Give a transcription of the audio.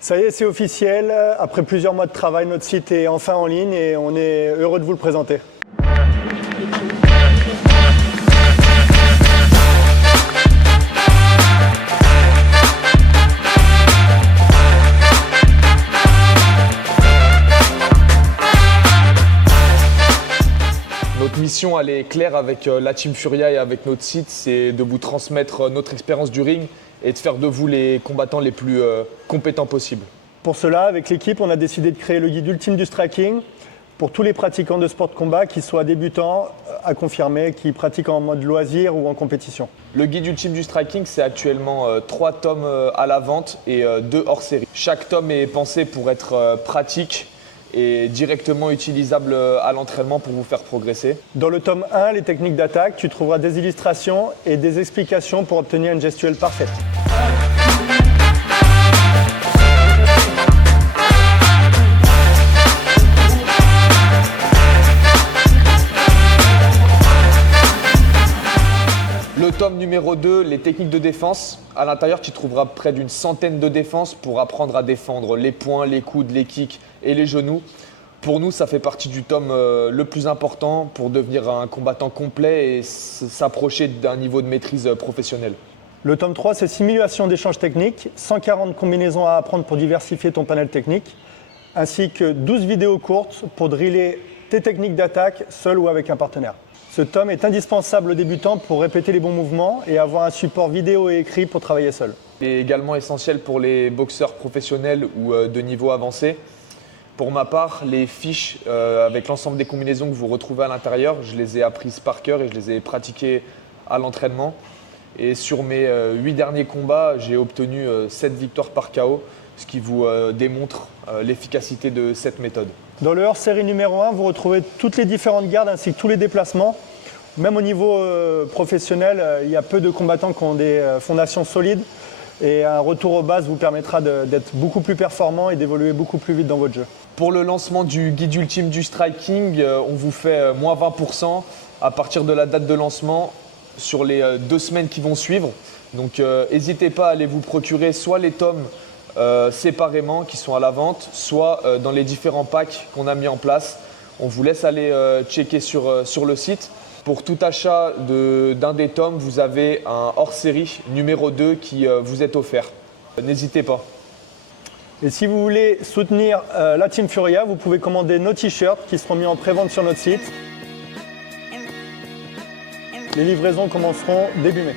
Ça y est, c'est officiel. Après plusieurs mois de travail, notre site est enfin en ligne et on est heureux de vous le présenter. Notre mission, elle est claire avec la Team Furia et avec notre site, c'est de vous transmettre notre expérience du ring et de faire de vous les combattants les plus compétents possibles. Pour cela, avec l'équipe, on a décidé de créer le guide ultime du striking pour tous les pratiquants de sport de combat, qu'ils soient débutants, à confirmer, qui pratiquent en mode loisir ou en compétition. Le guide ultime du striking, c'est actuellement 3 tomes à la vente et 2 hors série. Chaque tome est pensé pour être pratique et directement utilisable à l'entraînement pour vous faire progresser. Dans le tome 1, les techniques d'attaque, tu trouveras des illustrations et des explications pour obtenir une gestuelle parfaite. Le tome numéro 2, les techniques de défense. À l'intérieur, tu trouveras près d'une centaine de défenses pour apprendre à défendre les poings, les coudes, les kicks et les genoux. Pour nous, ça fait partie du tome le plus important pour devenir un combattant complet et s'approcher d'un niveau de maîtrise professionnel. Le tome 3, c'est simulation d'échanges techniques, 140 combinaisons à apprendre pour diversifier ton panel technique, ainsi que 12 vidéos courtes pour driller tes techniques d'attaque seul ou avec un partenaire. Ce tome est indispensable aux débutants pour répéter les bons mouvements et avoir un support vidéo et écrit pour travailler seul. Il est également essentiel pour les boxeurs professionnels ou de niveau avancé. Pour ma part, les fiches avec l'ensemble des combinaisons que vous retrouvez à l'intérieur, je les ai apprises par cœur et je les ai pratiquées à l'entraînement. Et sur mes 8 derniers combats, j'ai obtenu 7 victoires par KO, ce qui vous démontre l'efficacité de cette méthode. Dans le hors-série numéro 1, vous retrouvez toutes les différentes gardes ainsi que tous les déplacements. Même au niveau professionnel, il y a peu de combattants qui ont des fondations solides et un retour aux bases vous permettra d'être beaucoup plus performant et d'évoluer beaucoup plus vite dans votre jeu. Pour le lancement du guide ultime du striking, on vous fait moins 20% à partir de la date de lancement sur les 2 semaines qui vont suivre. Donc n'hésitez pas à aller vous procurer soit les tomes séparément qui sont à la vente, soit dans les différents packs qu'on a mis en place. On vous laisse aller checker sur le site. Pour tout achat d'un des tomes, vous avez un hors-série numéro 2 qui vous est offert. N'hésitez pas. Et si vous voulez soutenir la Team Furia, vous pouvez commander nos t-shirts qui seront mis en pré-vente sur notre site. Les livraisons commenceront début mai.